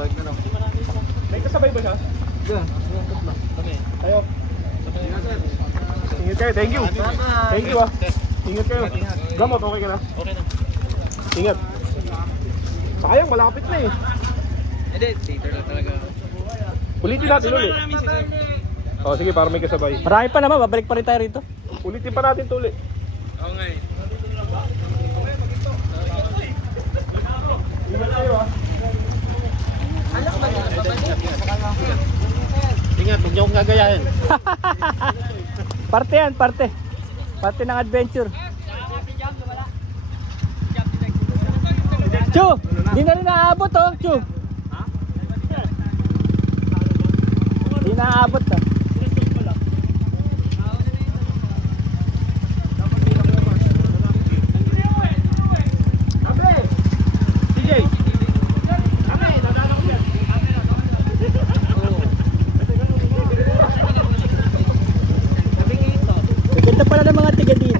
balik na lang. May kasabay ba siya? Diyan, ingat lang. Tayo. Ingat sir. Ingat kayo, thank you. Thank you ah. Ingat kayo. Gamot, okay ka na? Okay na. Ingat. Sayang, malapit na eh. Hindi, theater lang talaga. Ulitin natin ulit. Oh, sige, para may kasabay. Marami pa naman, babalik pa rin tayo rito. Ulitin pa natin ito ulit. Oo nga eh. Ingat kayo ah. Ingat, huwag niyo akong gagayahin. Parte yan, parte. Parte ng adventure. Chu! Di na rin naaabot oh, Chu! Di na naaabot ah. Ganda pala ng mga tiga dito.